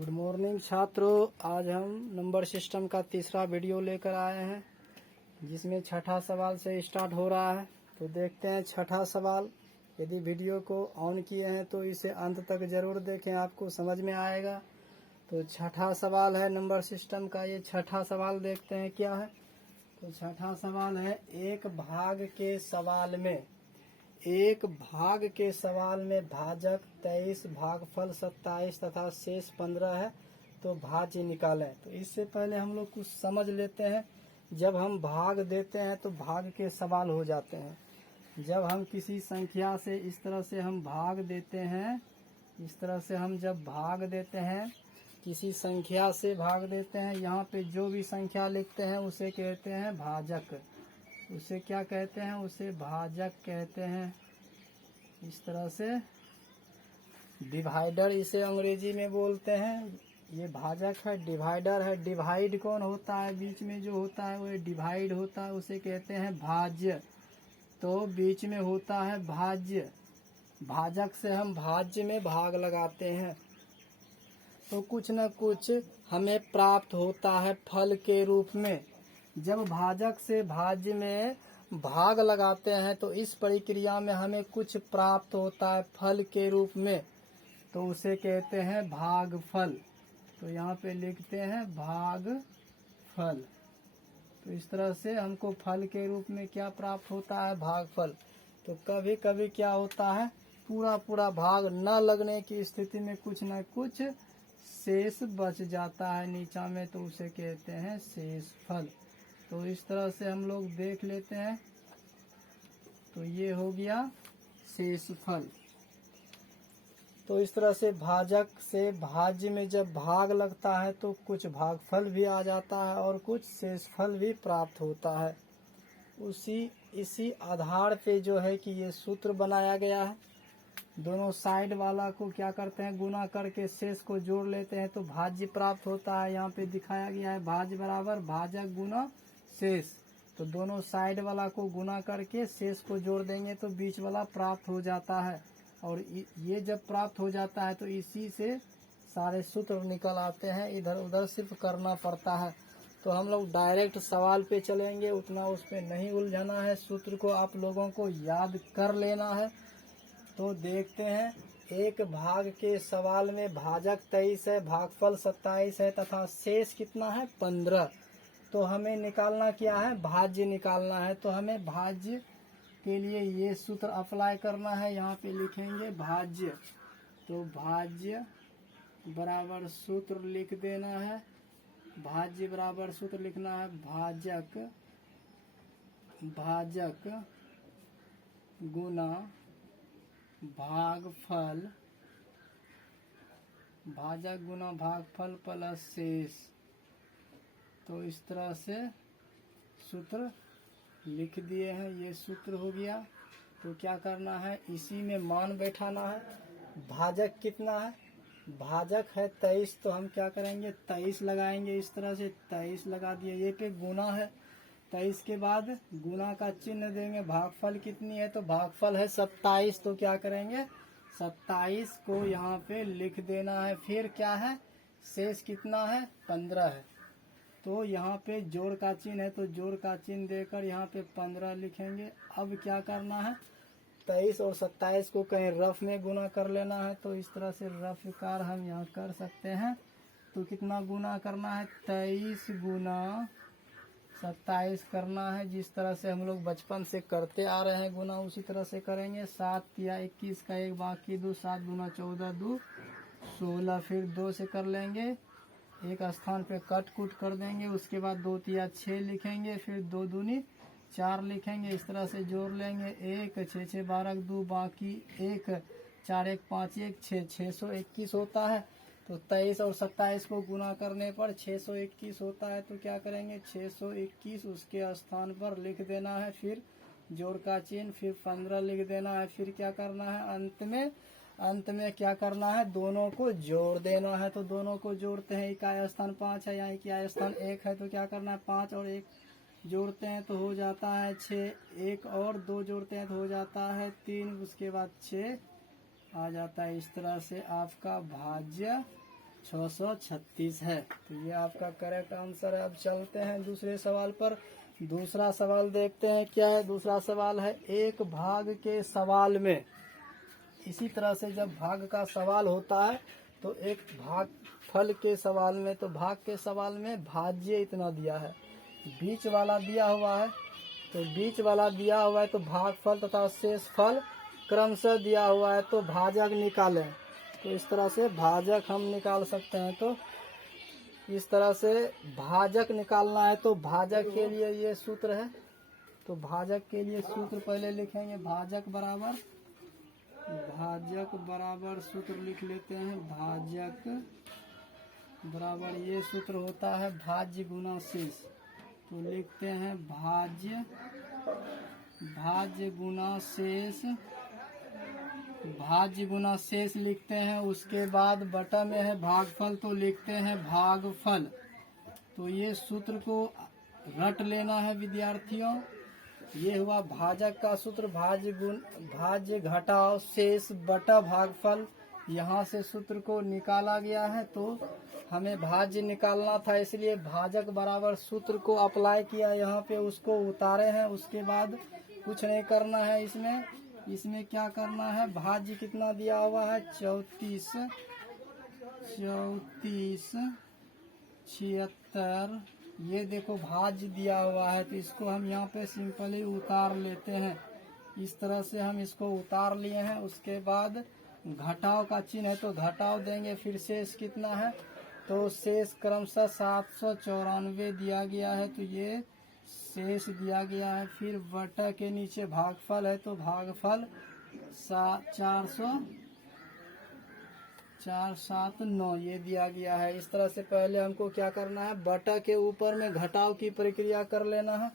Good morning छात्रों। आज हम नंबर सिस्टम का तीसरा वीडियो लेकर आए हैं, जिसमें छठा सवाल से स्टार्ट हो रहा है। तो देखते हैं छठा सवाल। यदि वीडियो को ऑन किए हैं तो इसे अंत तक जरूर देखें, आपको समझ में आएगा। तो छठा सवाल है नंबर सिस्टम का। ये छठा सवाल देखते हैं क्या है। तो छठा सवाल है, एक भाग के सवाल में भाजक 23, भागफल 27 तथा शेष 15 है, तो भाज्य निकालें। तो इससे पहले हम लोग कुछ समझ लेते हैं। जब हम भाग देते हैं तो भाग के सवाल हो जाते हैं। जब हम किसी संख्या से इस तरह से हम भाग देते हैं, इस तरह से हम जब भाग देते हैं, किसी संख्या से भाग देते हैं, यहाँ पे जो भी संख्या लिखते हैं उसे कहते हैं भाजक। उसे क्या कहते हैं? उसे भाजक कहते हैं। इस तरह से डिवाइडर इसे अंग्रेजी में बोलते हैं। ये भाजक है, डिवाइडर है। डिवाइड कौन होता है? बीच में जो होता है वो डिवाइड होता है, उसे कहते हैं भाज्य। तो बीच में होता है भाज्य। भाजक से हम भाज्य में भाग लगाते हैं तो कुछ न कुछ हमें प्राप्त होता है फल के रूप में। जब भाजक से भाज्य में भाग लगाते हैं तो इस प्रक्रिया में हमें कुछ प्राप्त होता है फल के रूप में, तो उसे कहते हैं भागफल। तो यहाँ पे लिखते हैं भागफल। तो इस तरह से हमको फल के रूप में क्या प्राप्त होता है? भागफल। तो कभी कभी क्या होता है, पूरा भाग न लगने की स्थिति में कुछ न कुछ शेष बच जाता है नीचा में, तो उसे कहते हैं शेषफल। तो इस तरह से हम लोग देख लेते हैं। तो ये हो गया शेषफल। तो इस तरह से भाजक से भाज्य में जब भाग लगता है तो कुछ भागफल भी आ जाता है और कुछ शेषफल भी प्राप्त होता है। इसी आधार पे जो है कि ये सूत्र बनाया गया है। दोनों साइड वाला को क्या करते हैं? गुना करके शेष को जोड़ लेते हैं तो भाज्य प्राप्त होता है। यहाँ पे दिखाया गया है भाज्य बराबर भाजक गुना शेष। तो दोनों साइड वाला को गुना करके शेष को जोड़ देंगे तो बीच वाला प्राप्त हो जाता है। और ये जब प्राप्त हो जाता है तो इसी से सारे सूत्र निकल आते हैं, इधर उधर सिर्फ करना पड़ता है। तो हम लोग डायरेक्ट सवाल पे चलेंगे, उतना उस पे नहीं उलझना है। सूत्र को आप लोगों को याद कर लेना है। तो देखते हैं, एक भाग के सवाल में भाजक 23 है, भागफल 27 है तथा शेष कितना है? 15। तो हमें निकालना क्या है? भाज्य निकालना है। तो हमें भाज्य के लिए ये सूत्र अप्लाई करना है। यहाँ पे लिखेंगे भाज्य। तो भाज्य बराबर सूत्र लिख देना है। भाज्य बराबर सूत्र लिखना है भाजक गुना भागफल, भाजक गुना भागफल प्लस शेष। तो इस तरह से सूत्र लिख दिए हैं। ये सूत्र हो गया। तो क्या करना है? इसी में मान बैठाना है। भाजक कितना है? भाजक है 23, तो हम क्या करेंगे? 23 लगाएंगे। इस तरह से 23 लगा दिए। ये पे गुना है, 23 के बाद गुना का चिन्ह देंगे। भागफल कितनी है? तो भागफल है 27। तो क्या करेंगे? 27 को यहाँ पे लिख देना है। फिर क्या है? शेष कितना है? 15 है। तो यहाँ पे जोड़ का चिन्ह है, तो जोड़ का चिन्ह देकर यहाँ पे 15 लिखेंगे। अब क्या करना है? 23 और 27 को कहीं रफ में गुना कर लेना है। तो इस तरह से रफ कार हम यहाँ कर सकते हैं। तो कितना गुना करना है? 23 गुना 27 करना है। जिस तरह से हम लोग बचपन से करते आ रहे हैं गुना, उसी तरह से करेंगे। 7 या 21 का एक बाकी 2, 7 गुना 14, 2 16। फिर 2 से कर लेंगे, एक स्थान पे कट कुट कर देंगे। उसके बाद 2 तिया 6 लिखेंगे। फिर 2 दूनी 4 लिखेंगे। इस तरह से जोड़ लेंगे। 1 6 6 12 2 बाकी 1 4 1 5 1 6 621 होता है। तो 23 और 27 को गुना करने पर 621 होता है। तो क्या करेंगे? 621 उसके स्थान पर लिख देना है। फिर जोड़ का चिन्ह, फिर 15 लिख देना है। फिर क्या करना है? अंत में क्या करना है? दोनों को जोड़ देना है। तो दोनों को जोड़ते हैं। इकाई स्थान 5 है, यहाँ इकाई स्थान 1 है। तो क्या करना है? 5 और 1 जोड़ते हैं तो हो जाता है 6। 1 और 2 जोड़ते हैं तो हो जाता है 3। उसके बाद 6 आ जाता है। इस तरह से आपका भाज्य 636 है। तो ये आपका करेक्ट आंसर है। अब चलते हैं दूसरे सवाल पर। दूसरा सवाल देखते हैं क्या है। दूसरा सवाल है, एक भाग के सवाल में, इसी तरह से जब भाग का सवाल होता है तो एक भाग फल के सवाल में, तो भाग के सवाल में भाज्य इतना दिया है, बीच वाला दिया हुआ है, तो बीच वाला दिया हुआ है तो भागफल तथा शेष फल क्रमशः दिया हुआ है, तो भाजक निकालें। तो इस तरह से भाजक हम निकाल सकते हैं। तो इस तरह से भाजक निकालना है, तो भाजक के लिए ये सूत्र है। तो भाजक के लिए सूत्र पहले लिखेंगे। भाजक बराबर सूत्र लिख लेते हैं। भाजक बराबर ये सूत्र होता है भाज्य गुना शेष। तो लिखते हैं भाज्य गुना शेष लिखते हैं। उसके बाद बटा में है भागफल, तो लिखते हैं भागफल। तो ये सूत्र को रट लेना है विद्यार्थियों। ये हुआ भाजक का सूत्र, भाज्य घटाओ शेष बटा भागफल। यहाँ से सूत्र को निकाला गया है, तो हमें भाज्य निकालना था, इसलिए भाजक बराबर सूत्र को अप्लाई किया यहाँ पे, उसको उतारे हैं। उसके बाद कुछ नहीं करना है इसमें क्या करना है, भाज्य कितना दिया हुआ है 34 76, ये देखो भाज्य दिया हुआ है, तो इसको हम यहाँ पे सिंपली उतार लेते हैं। इस तरह से हम इसको उतार लिए हैं। उसके बाद घटाव का चिन्ह है, तो घटाव देंगे। फिर शेष कितना है, तो शेष क्रमशः 794 दिया गया है, तो ये शेष दिया गया है। फिर बटा के नीचे भागफल है, तो भागफल 479 ये दिया गया है। इस तरह से पहले हमको क्या करना है, बटा के ऊपर में घटाव की प्रक्रिया कर लेना है।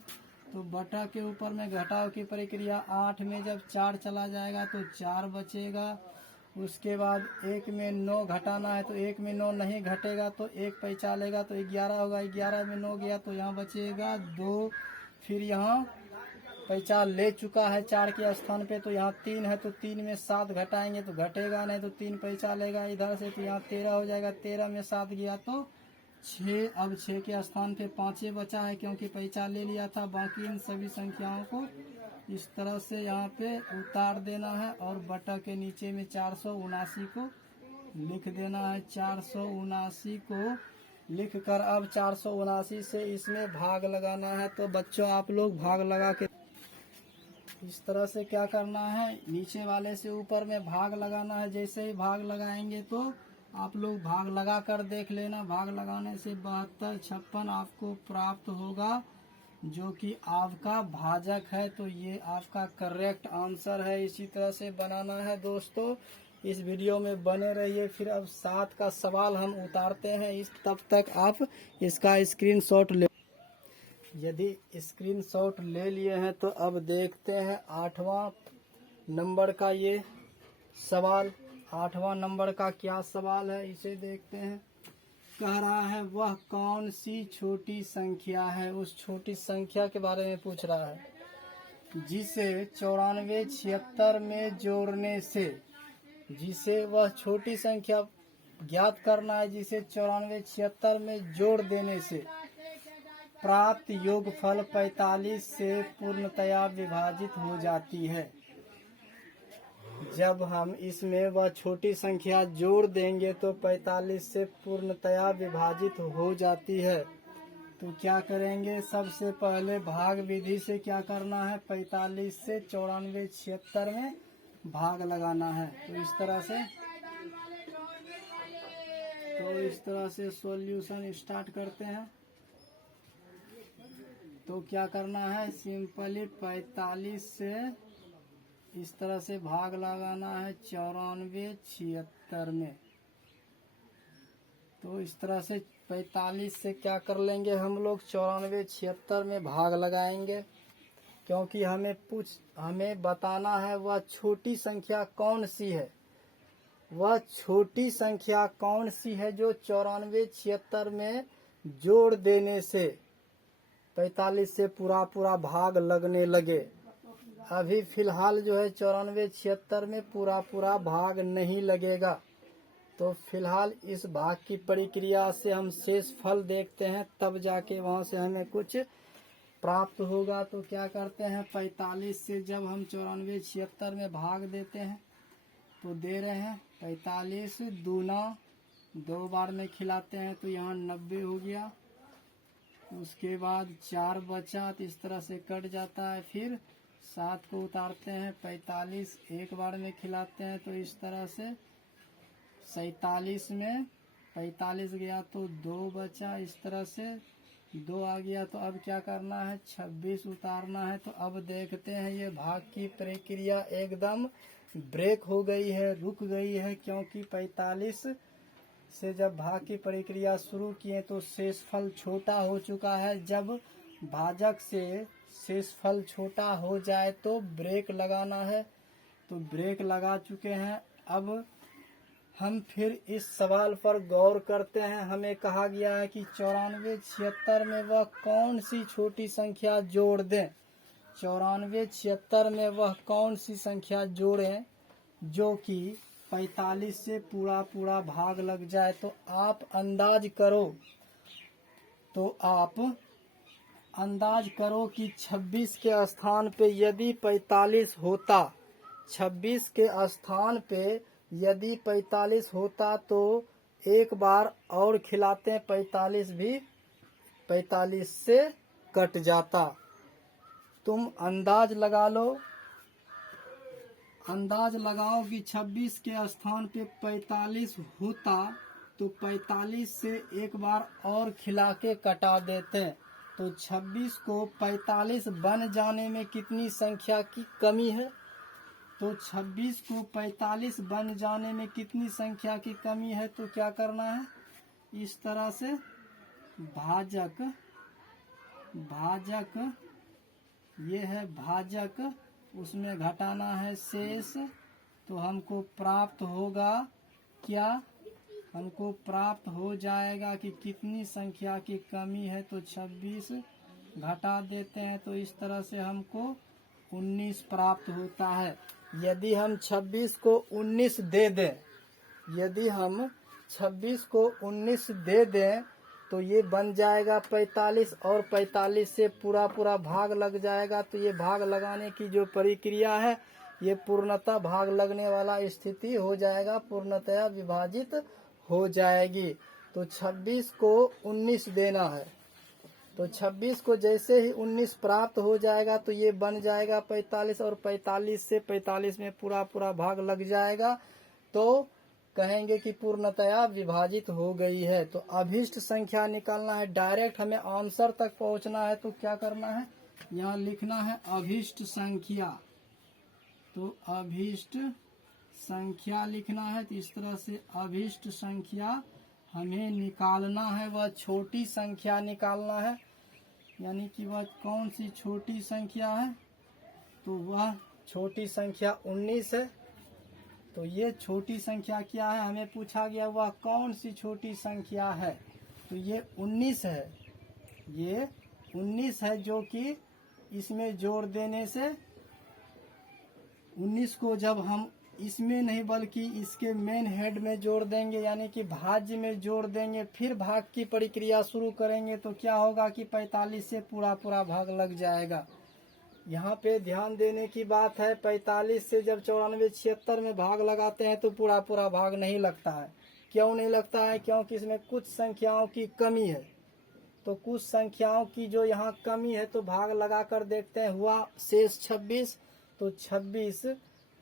तो बटा के ऊपर में घटाव की प्रक्रिया, 8 में जब 4 चला जाएगा तो 4 बचेगा। उसके बाद 1 में 9 घटाना है, तो 1 में 9 नहीं घटेगा तो 1 पैसा लेगा, तो 11 होगा। 11 में 9 गया तो यहाँ बचेगा 2। फिर यहाँ पैसा ले चुका है 4 के स्थान पे, तो यहाँ 3 है, तो 3 में 7 घटाएंगे तो घटेगा नहीं, तो 3 पैसा लेगा इधर से, तो यहाँ 13 हो जाएगा। 13 में 7 गया तो 6। अब 6 के स्थान पे 5 बचा है, क्योंकि पैसा ले लिया था। बाकी इन सभी संख्याओं को इस तरह से यहाँ पे उतार देना है, और बटा के नीचे में 479 को लिख देना है। 479 को लिख कर अब 479 से इसमें भाग लगाना है। तो बच्चों आप लोग भाग लगा के इस तरह से क्या करना है, नीचे वाले से ऊपर में भाग लगाना है। जैसे ही भाग लगाएंगे तो आप लोग भाग लगा कर देख लेना। भाग लगाने से 7256 आपको प्राप्त होगा, जो कि आपका भाजक है। तो ये आपका करेक्ट आंसर है। इसी तरह से बनाना है दोस्तों। इस वीडियो में बने रहिए। फिर अब 7 का सवाल हम उतारते हैं। तब तक आप इसका स्क्रीनशॉट ले। यदि स्क्रीनशॉट ले लिए हैं तो अब देखते हैं 8वां नंबर का ये सवाल। 8वां नंबर का क्या सवाल है, इसे देखते हैं। कह रहा है, वह कौन सी छोटी संख्या है, उस छोटी संख्या के बारे में पूछ रहा है, जिसे 94 76 में जोड़ने से, जिसे वह छोटी संख्या ज्ञात करना है जिसे 94 76 में जोड़ देने से प्राप्त योगफल 45 से पूर्णतया विभाजित हो जाती है। जब हम इसमें वह छोटी संख्या जोड़ देंगे तो 45 से पूर्णतया विभाजित हो जाती है। तो क्या करेंगे, सबसे पहले भाग विधि से क्या करना है, 45 से 94 76 में भाग लगाना है। तो इस तरह से सॉल्यूशन स्टार्ट करते हैं। तो क्या करना है, सिंपली 45 से इस तरह से भाग लगाना है 94 76 में। तो इस तरह से 45 से क्या कर लेंगे हम लोग, 94 76 में भाग लगाएंगे, क्योंकि हमें बताना है वह छोटी संख्या कौन सी है। वह छोटी संख्या कौन सी है जो 94 76 में जोड़ देने से 45 से पूरा भाग लगने लगे। अभी फिलहाल जो है 94 76 में पूरा भाग नहीं लगेगा। तो फिलहाल इस भाग की प्रक्रिया से हम शेष फल देखते हैं, तब जाके वहां से हमें कुछ प्राप्त होगा। तो क्या करते हैं, 45 से जब हम 94 76 में भाग देते हैं तो दे रहे हैं 45 दूना 2 बार में खिलाते हैं तो यहाँ 90 हो गया। उसके बाद 4 बचा तो इस तरह से कट जाता है। फिर 7 को उतारते हैं, 45 1 बार में खिलाते हैं तो इस तरह से 47 में 45 गया तो 2 बचा, इस तरह से 2 आ गया। तो अब क्या करना है, 26 उतारना है। तो अब देखते हैं ये भाग की प्रक्रिया एकदम ब्रेक हो गई है, रुक गई है, क्योंकि 45 से जब भाग की प्रक्रिया शुरू किए तो शेषफल छोटा हो चुका है। जब भाजक से शेषफल छोटा हो जाए तो ब्रेक लगाना है, तो ब्रेक लगा चुके हैं। अब हम फिर इस सवाल पर गौर करते हैं। हमें कहा गया है कि 94 76 में वह कौन सी छोटी संख्या जोड़ दें। 94 76 में वह कौन सी संख्या जोड़ें जो कि 45 से पूरा पूरा भाग लग जाए। तो आप अंदाज करो, तो आप अंदाज करो कि 26 के स्थान पे यदि 45 होता, 26 के स्थान पे यदि 45 होता तो एक बार और खिलाते 45 भी 45 से कट जाता। तुम अंदाज लगा लो, अंदाज लगाओ कि 26 के स्थान पे 45 होता तो 45 से एक बार और खिला के कटा देते, तो 26 को 45 बन जाने में कितनी संख्या की कमी है। तो 26 को 45 बन जाने में कितनी संख्या की कमी है। तो क्या करना है, इस तरह से भाजक, भाजक ये है भाजक, उसमें घटाना है शेष। तो हमको प्राप्त होगा क्या, हमको प्राप्त हो जाएगा कि कितनी संख्या की कमी है। तो 26 घटा देते हैं तो इस तरह से हमको 19 प्राप्त होता है। यदि हम 26 को 19 दे दें, यदि हम 26 को 19 दे दें तो ये बन जाएगा 45 और 45 से पूरा पूरा भाग लग जाएगा। तो ये भाग लगाने की जो प्रक्रिया है ये पूर्णतः भाग लगने वाला स्थिति हो जाएगा, पूर्णतया विभाजित हो जाएगी। तो 26 को 19 देना है, तो 26 को जैसे ही 19 प्राप्त हो जाएगा तो ये बन जाएगा 45 और 45 से 45 में पूरा पूरा भाग लग जाएगा तो कहेंगे कि पूर्णतया विभाजित हो गई है। तो अभिष्ट संख्या निकालना है, डायरेक्ट हमें आंसर तक पहुंचना है। तो क्या करना है, यहाँ लिखना है अभिष्ट संख्या। तो अभिष्ट संख्या लिखना है। तो इस तरह से अभिष्ट संख्या हमें निकालना है, वह छोटी संख्या निकालना है, यानी कि वह कौन सी छोटी संख्या है। तो वह छोटी संख्या 19 है। तो ये छोटी संख्या क्या है, हमें पूछा गया वह कौन सी छोटी संख्या है। तो ये 19 है, ये 19 है, जो कि इसमें जोड़ देने से 19 को जब हम इसमें नहीं बल्कि इसके मेन हेड में जोड़ देंगे, यानी कि भाज्य में जोड़ देंगे, फिर भाग की प्रक्रिया शुरू करेंगे तो क्या होगा कि 45 से पूरा पूरा भाग लग जाएगा। यहाँ पे ध्यान देने की बात है, 45 से जब 94 76 में भाग लगाते हैं तो पूरा पूरा भाग नहीं लगता है। क्यों नहीं लगता है, क्योंकि इसमें कुछ संख्याओं की कमी है। तो कुछ संख्याओं की जो यहाँ कमी है तो भाग लगा कर देखते हैं, हुआ शेष 26। तो 26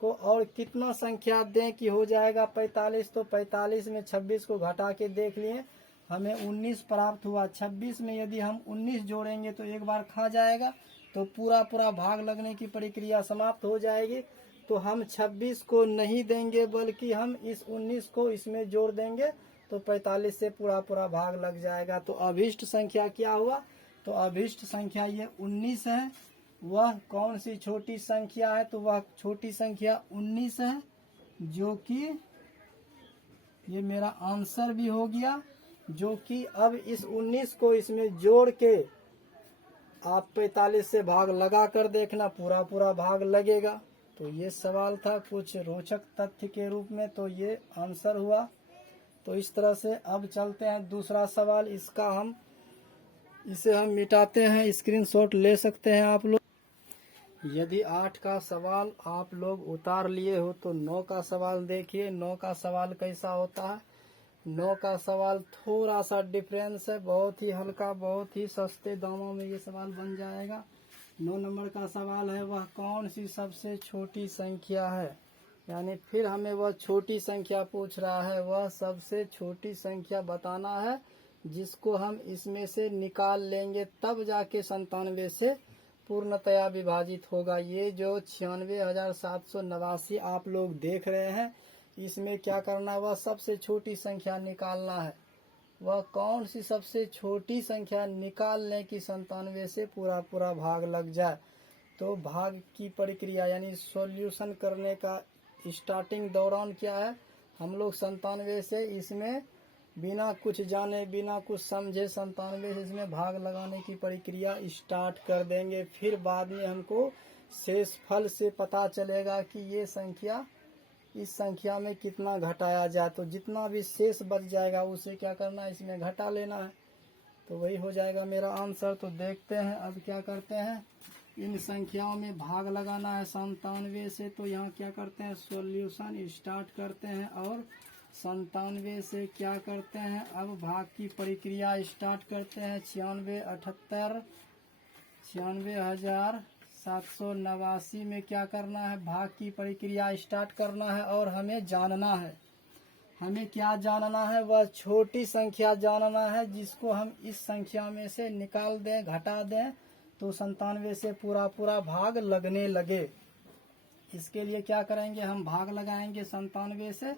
को और कितना संख्या दें कि हो जाएगा 45। तो 45 में 26 को घटा के देख लिए, हमें 19 प्राप्त हुआ। 26 में यदि हम 19 जोड़ेंगे तो एक बार खा जाएगा, तो पूरा पूरा भाग लगने की प्रक्रिया समाप्त हो जाएगी। तो हम 26 को नहीं देंगे बल्कि हम इस 19 को इसमें जोड़ देंगे तो 45 से पूरा पूरा भाग लग जाएगा। तो अभिष्ट संख्या क्या हुआ, तो अभिष्ट संख्या ये 19 है। वह कौन सी छोटी संख्या है, तो वह छोटी संख्या 19 है, जो कि ये मेरा आंसर भी हो गया। जो कि अब इस 19 को इसमें जोड़ के आप 45 से भाग लगा कर देखना, पूरा पूरा भाग लगेगा। तो ये सवाल था कुछ रोचक तथ्य के रूप में, तो ये आंसर हुआ। तो इस तरह से अब चलते हैं दूसरा सवाल। इसे हम मिटाते हैं, स्क्रीनशॉट ले सकते हैं आप लोग। यदि 8 का सवाल आप लोग उतार लिए हो तो 9 का सवाल देखिए। 9 का सवाल कैसा होता है। 9 का सवाल थोड़ा सा डिफरेंस है, बहुत ही हल्का, बहुत ही सस्ते दामों में ये सवाल बन जाएगा। 9 नंबर का सवाल है, वह कौन सी सबसे छोटी संख्या है। यानी फिर हमें वह छोटी संख्या पूछ रहा है, वह सबसे छोटी संख्या बताना है जिसको हम इसमें से निकाल लेंगे तब जाके 97 से पूर्णतया विभाजित होगा। ये जो 96,789 आप लोग देख रहे हैं, इसमें क्या करना है, वह सबसे छोटी संख्या निकालना है। वह कौन सी सबसे छोटी संख्या निकालने की 97 से पूरा भाग लग जाए। तो भाग की प्रक्रिया यानी सॉल्यूशन करने का स्टार्टिंग दौरान क्या है, हम लोग 97 से इसमें बिना कुछ जाने बिना कुछ समझे 97 से इसमें भाग लगाने की प्रक्रिया स्टार्ट कर देंगे। फिर बाद में हमको शेषफल से पता चलेगा कि ये संख्या इस संख्या में कितना घटाया जाए। तो जितना भी शेष बच जाएगा उसे क्या करना है, इसमें घटा लेना है। तो वही हो जाएगा मेरा आंसर। तो देखते हैं अब क्या करते हैं, इन संख्याओं में भाग लगाना है 97 से। तो यहाँ क्या करते हैं, सॉल्यूशन स्टार्ट करते हैं और 97 से क्या करते हैं, अब भाग की प्रक्रिया स्टार्ट करते हैं। 96,789 में क्या करना है, भाग की प्रक्रिया स्टार्ट करना है। और हमें जानना है, हमें क्या जानना है, वह छोटी संख्या जानना है जिसको हम इस संख्या में से निकाल दें, घटा दें तो 97 से पूरा भाग लगने लगे। इसके लिए क्या करेंगे, हम भाग लगाएंगे 97 से।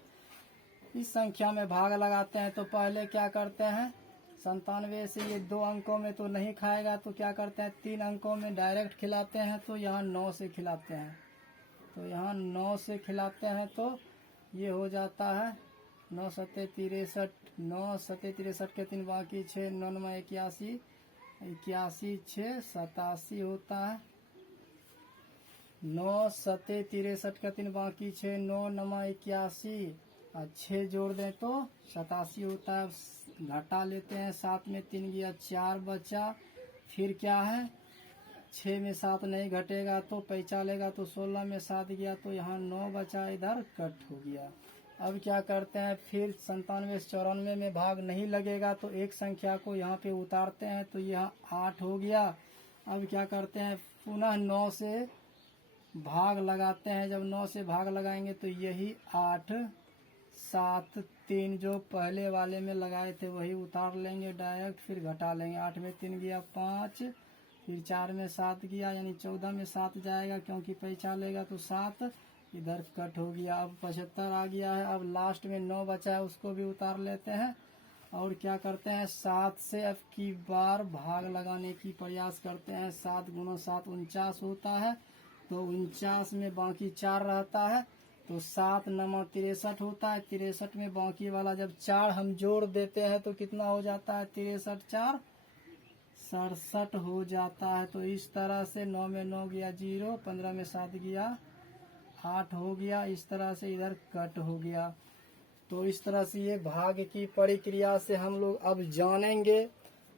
इस संख्या में भाग लगाते हैं तो पहले क्या करते हैं, 97 से ये 2 अंकों में तो नहीं खाएगा, तो क्या करते हैं 3 अंकों में डायरेक्ट खिलाते हैं। तो यहाँ 9 से खिलाते हैं, तो यहाँ 9 से खिलाते हैं तो ये हो जाता है 9 सत्ते 63, 9 सत्ते 63 के 3 बाकी 6, 9 9 81, 81 6 87 होता है। 9 सत्ते 63 का 3 बाकी 6, 9 9 81 और 6 जोड़ दें तो 87 होता है। घटा लेते हैं, 7 में 3 गया 4 बचा। फिर क्या है, 6 में 7 नहीं घटेगा तो पैंचा लेगा, तो 16 में 7 गया तो यहाँ 9 बचा, इधर कट हो गया। अब क्या करते हैं, फिर 97 से 94 में भाग नहीं लगेगा तो एक संख्या को यहाँ पे उतारते हैं तो यहाँ 8 हो गया। अब क्या करते हैं, पुनः 9 से भाग लगाते हैं। जब 9 से भाग लगाएंगे तो यही 8 7 3 जो पहले वाले में लगाए थे वही उतार लेंगे डायरेक्ट, फिर घटा लेंगे। 8 में 3 गया 5, फिर 4 में 7 गया यानी 14 में 7 जाएगा क्योंकि पैंचा लेगा तो 7, इधर कट हो गया। अब 75 आ गया है। अब लास्ट में 9 बचा है, उसको भी उतार लेते हैं और क्या करते हैं, 7 से अब की बार भाग लगाने की प्रयास करते हैं। 7 गुना 7 49 होता है, तो 49 में बाकी 4 रहता है तो 7 9 63 होता है। 63 में बाकी वाला जब 4 हम जोड़ देते हैं तो कितना हो जाता है, 63 4 67 हो जाता है। तो इस तरह से 9 में 9 गया 0, 15 में 7 गया 8 हो गया। इस तरह से इधर कट हो गया। तो इस तरह से ये भाग की प्रक्रिया से हम लोग अब जानेंगे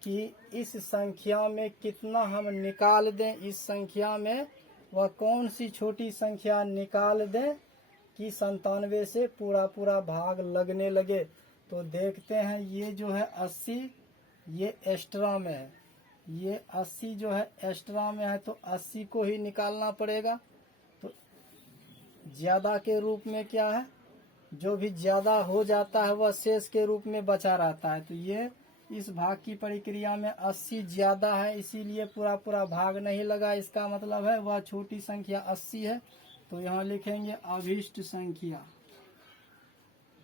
कि इस संख्या में कितना हम निकाल दें, इस संख्या में वह कौन सी छोटी संख्या निकाल दें कि 97 से पूरा भाग लगने लगे। तो देखते हैं, ये जो है 80 ये एक्स्ट्रा में है, ये 80 जो है एक्स्ट्रा में है तो 80 को ही निकालना पड़ेगा। तो ज्यादा के रूप में क्या है, जो भी ज्यादा हो जाता है वह शेष के रूप में बचा रहता है। तो ये इस भाग की प्रक्रिया में 80 ज्यादा है, इसीलिए पूरा भाग नहीं लगा। इसका मतलब है वह छोटी संख्या 80 है। तो यहाँ लिखेंगे अभीष्ट संख्या।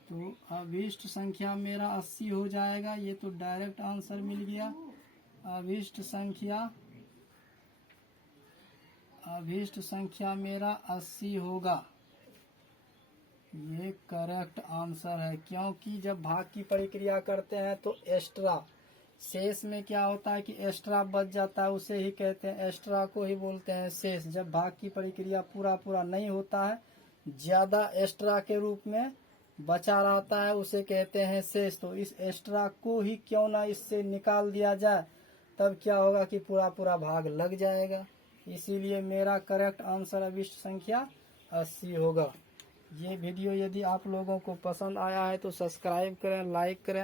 तो अभीष्ट संख्या मेरा 80 हो जाएगा। ये तो डायरेक्ट आंसर मिल गया। अभीष्ट संख्या मेरा 80 होगा, ये करेक्ट आंसर है। क्योंकि जब भाग की प्रक्रिया करते हैं तो एक्स्ट्रा शेष में क्या होता है कि एक्स्ट्रा बच जाता है, उसे ही कहते हैं, एक्स्ट्रा को ही बोलते हैं शेष। जब भाग की प्रक्रिया पूरा नहीं होता है, ज्यादा एक्स्ट्रा के रूप में बचा रहता है उसे कहते हैं शेष। तो इस एक्स्ट्रा को ही क्यों ना इससे निकाल दिया जाए, तब क्या होगा कि पूरा पूरा भाग लग जाएगा। इसीलिए मेरा करेक्ट आंसर अभिष्ट संख्या 80 होगा। ये वीडियो यदि आप लोगों को पसंद आया है तो सब्सक्राइब करें, लाइक करें